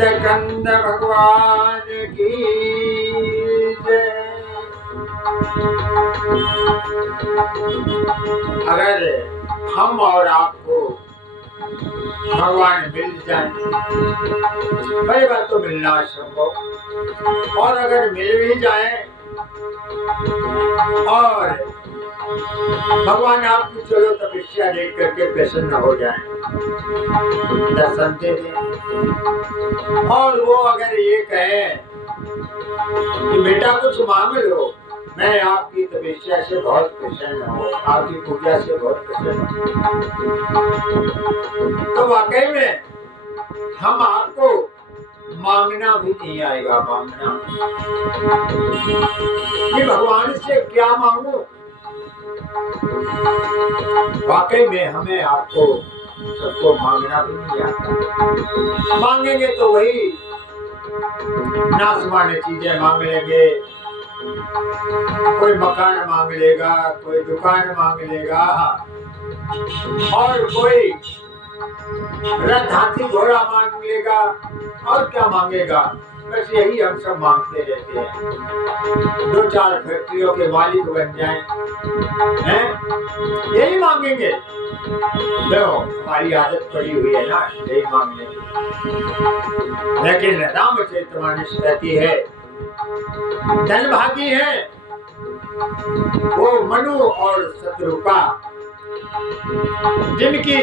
कंद भगवान की जय। अगर हम और आपको भगवान मिल जाए, पहली बात तो मिलना संभव, और अगर मिल भी जाए और भगवान आपकी चलो तपस्या देख करके प्रसन्न हो जाए, दर्शन दे दें, और वो अगर ये कहे कि बेटा कुछ मांग लो, मैं आपकी तपस्या से बहुत प्रसन्न हूँ, आपकी पूजा से बहुत प्रसन्न हूँ, तो वाकई में हम आपको मांगना भी नहीं आएगा। मांगना कि भगवान से क्या मांगू, वाकई में हमें आपको सबको मांगना भी नहीं आता। मांगेंगे तो वही नासमाने चीजें मांग लेंगे, कोई मकान मांग लेगा, कोई दुकान मांग लेगा, और कोई रथ हाथी घोड़ा मांग लेगा, और क्या मांगेगा। बस यही हम सब मांगते रहते हैं, 2-4 फैक्ट्रियों के मालिक बन जाएं, हैं? यही मांगेंगे। देखो हमारी आदत पड़ी हुई है ना, यही मांगने की। लेकिन रामचरितमानस कहती है, धन भागी है वो मनु और शत्रुपा, जिनकी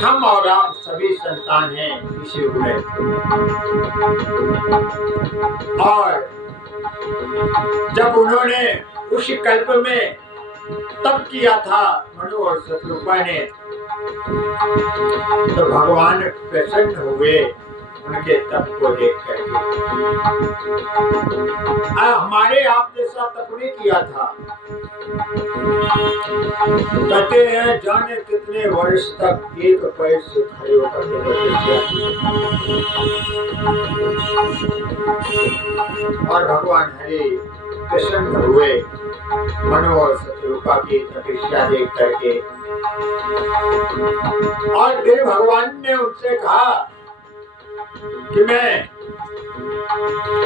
हम और आप सभी संतान हैं इस युग में। और जब उन्होंने उस कल्प में तप किया था मनु और शत्रुपा ने, तो भगवान प्रसन्न हुए उनके तप को देख करके। हमारे आप जैसा तप नहीं किया था। कहते हैं जाने कितने वर्ष तक एक पैर से खड़े होकर और भगवान हरि प्रसन्न हुए मनु और शत्रुपा की तपस्या देख करके। और फिर भगवान ने उनसे कहा कि मैं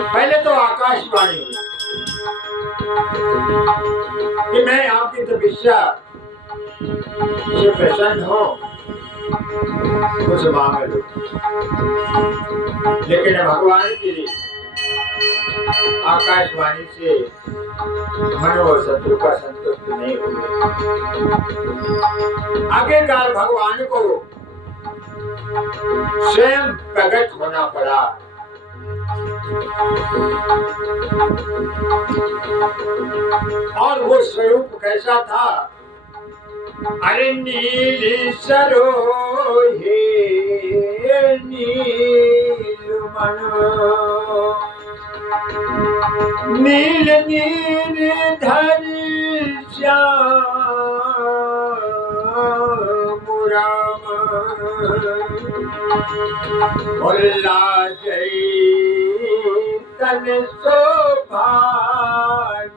पहले तो आकाशवाणी हुई कि मैं आपकी तपस्या से प्रसन्न हूँ, कुछ मांग लो। लेकिन भगवान की आकाशवाणी से मनु और शत्रुपा संतुष्ट नहीं हुए। आखिरकार भगवान को स्वयं प्रकट होना पड़ा। और वो स्वरूप कैसा था? अरे नील सरोहे नील मनो, नील नील धर श्याम राम, और लाजई तन शोभा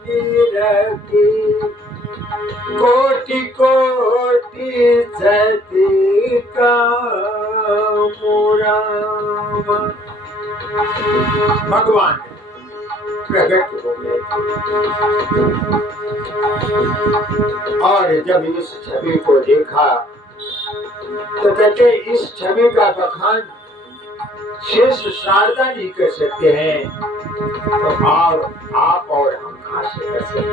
निरखी, कोटि कोटि सती का मुराम। भगवान प्रकट हो गए और जब इस छवि को देखा तो कहते इस छवि का बखान शेष शारदा नहीं कर सकते हैं, तो आप और हम कहां से कर सकते हैं?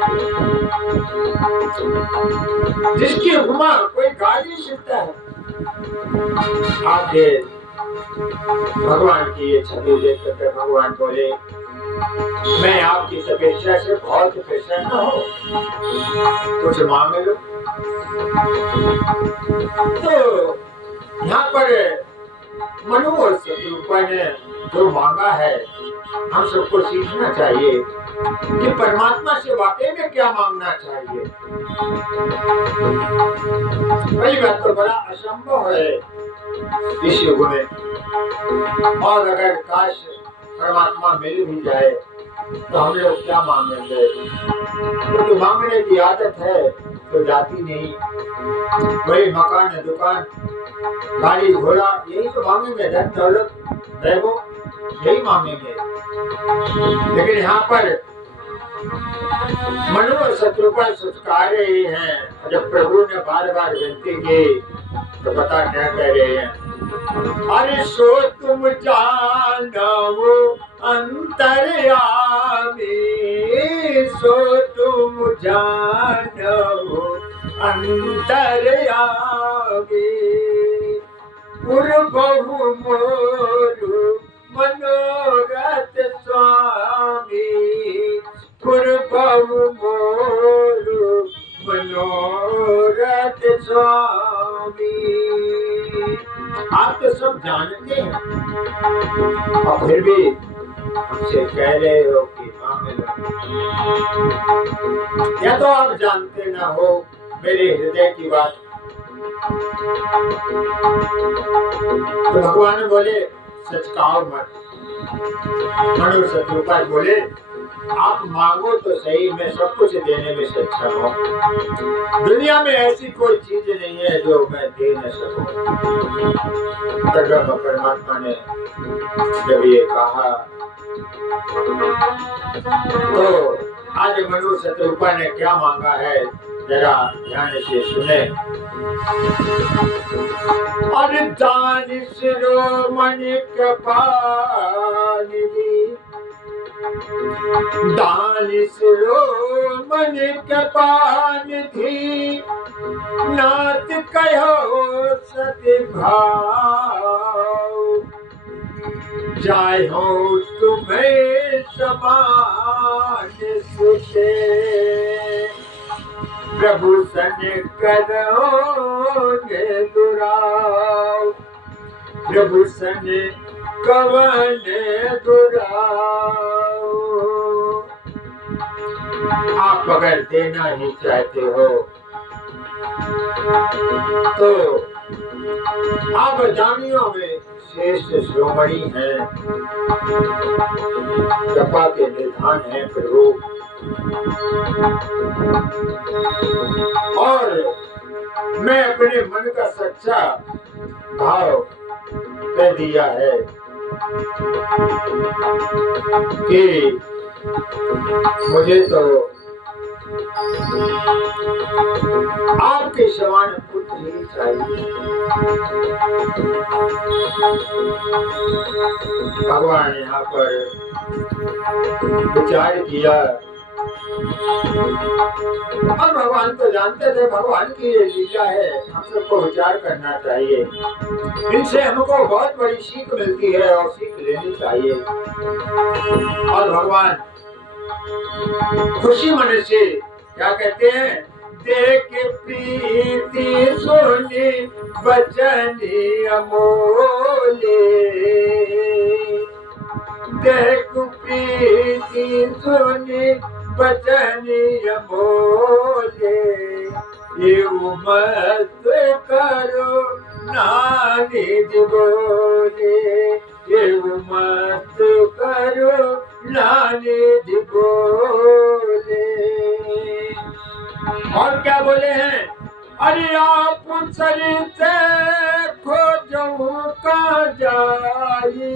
जिसकी उपमा कोई गा नहीं सकता है। आगे भगवान की ये छवि देख कर भगवान बोले, मैं आपकी तपस्या से बहुत प्रसन्न हूँ, कुछ मांग लो। तो यहाँ पर मनु और शत्रुपा ने जो मांगा है, हम सबको सीखना चाहिए कि परमात्मा से वाकई में क्या मांगना चाहिए। पहली बात तो बड़ा असंभव है इस युग में, और अगर काश परमात्मा मिल भी जाए तो हम लोग क्या मांगेंगे? क्योंकि मांगने की आदत है तो जाती नहीं। वही मकान है, दुकान, गाड़ी घोड़ा, यही तो मांगेंगे, धन दौलत वैभव यही मांगेंगे। लेकिन यहाँ पर मनु और शत्रुपा सुस्कार रहे हैं। जब प्रभु ने बार बार विनती की तो पता क्या कह रहे हैं, अरे सो तुम जानो अंतर्यामी, सो तुम जानो अंतर्यामी, पूर्वहु मोरु मनोरथ स्वामी, पूर्वहु मोरु मनोरथ स्वामी। आप तो सब जानते हैं और फिर भी हमसे कह रहे हो कि मांग लो। या तो आप जानते ना हो मेरे हृदय की बात। तो भगवान बोले सच कहो मत। मनु शत्रुपा बोले आप मांगो तो सही, मैं सब कुछ देने में सक्षम हूँ। दुनिया में ऐसी कोई चीज नहीं है जो मैं दे न सकूं। परमात्मा ने जब ये कहा तो आज मनु शत्रुपा ने क्या मांगा है जरा ध्यान से सुने। अरे दान शिरोमणि कृपानिधि, दान शिरोमणि कृपानिधि, नाथ कहो सद्भाव, जाय हो तुम्हें समान सुते, प्रभु सन करो ने दुराव, प्रभु सन कवन दुराव। आप अगर देना ही चाहते हो तो आप दानियों में श्रेष्ठ शिरोमणि हैं, कृपा के निधान है प्रभु। और मैं अपने मन का सच्चा भाव कह दिया है कि मुझे तो आपके समान पुत्र ही चाहिए। भगवान यहाँ पर विचार किया और भगवान तो जानते थे भगवान की ये लीला है, हम सबको विचार करना चाहिए। इनसे हमको बहुत बड़ी सीख मिलती है और सीख लेनी चाहिए। और भगवान खुशी मन से क्या कहते हैं, देख प्रीति सुनी बचनी अमोले, देख प्रीति सुनी बचनी अमोले, ये मत करो नानिध बोले, ये मत करो नानिध बोले। और क्या बोले हैं, अरे आप शरीर से खोजो का जाई,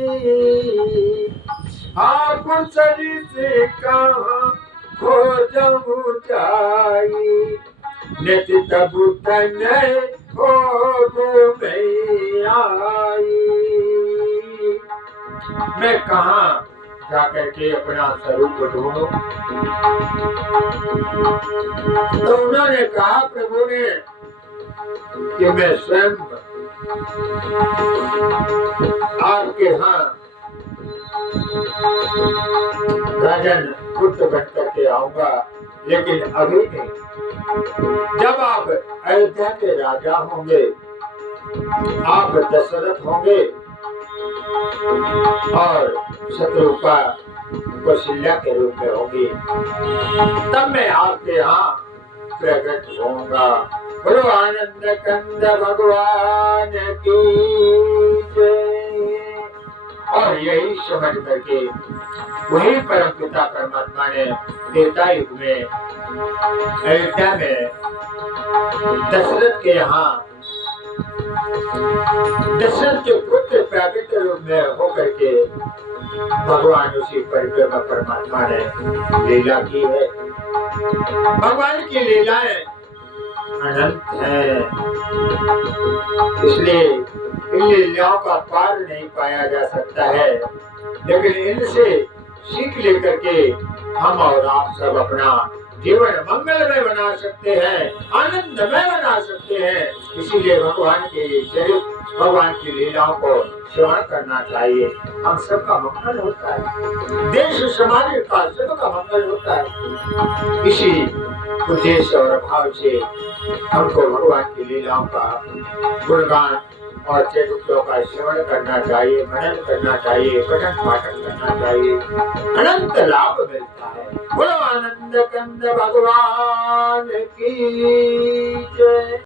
आप शरीर से कहाँ खोजो जाई, नित तब तन हो में आई। मैं कहाँ जाकर के अपना स्वरूप ढूंढूं। तो उन्होंने कहा प्रभु ने कि मैं स्वयं आपके यहाँ राजन पुत्र बन करके आऊंगा, लेकिन अभी नहीं। जब आप अयोध्या के राजा होंगे, आप दशरथ होंगे और शत्रुपा कौशल्या के रूप में होगी, तब मैं आपके यहाँ प्रकट होऊंगा। बोलो आनंद कंद भगवान की जय। और यही समझ करके वही परम पिता परमात्मा ने त्रेता युग में अयोध्या में दशरथ के यहाँ दशरथ के पुत्र प्राकृत रूप में होकर के भगवान उसी परिक्रमा परमात्मा ने लीला की है। भगवान की लीलाएं अनंत है, इसलिए इन लीलाओं का पार नहीं पाया जा सकता है, लेकिन इनसे सीख लेकर के हम और आप सब अपना जीवन मंगलमय बना सकते हैं, आनंदमय बना सकते हैं। इसीलिए भगवान के चरित्र, भगवान की लीलाओं को श्रवण करना चाहिए। हम सबका मंगल होता है, देश समाज का सबका मंगल होता है। इसी उद्देश्य और भाव से हमको भगवान की लीलाओं का गुणगान और चरित्रों का श्रवण करना चाहिए, मनन करना चाहिए, पठन पाठन करना चाहिए। अनंत लाभ मिलता है। बोलो आनंद कंद भगवान की जय।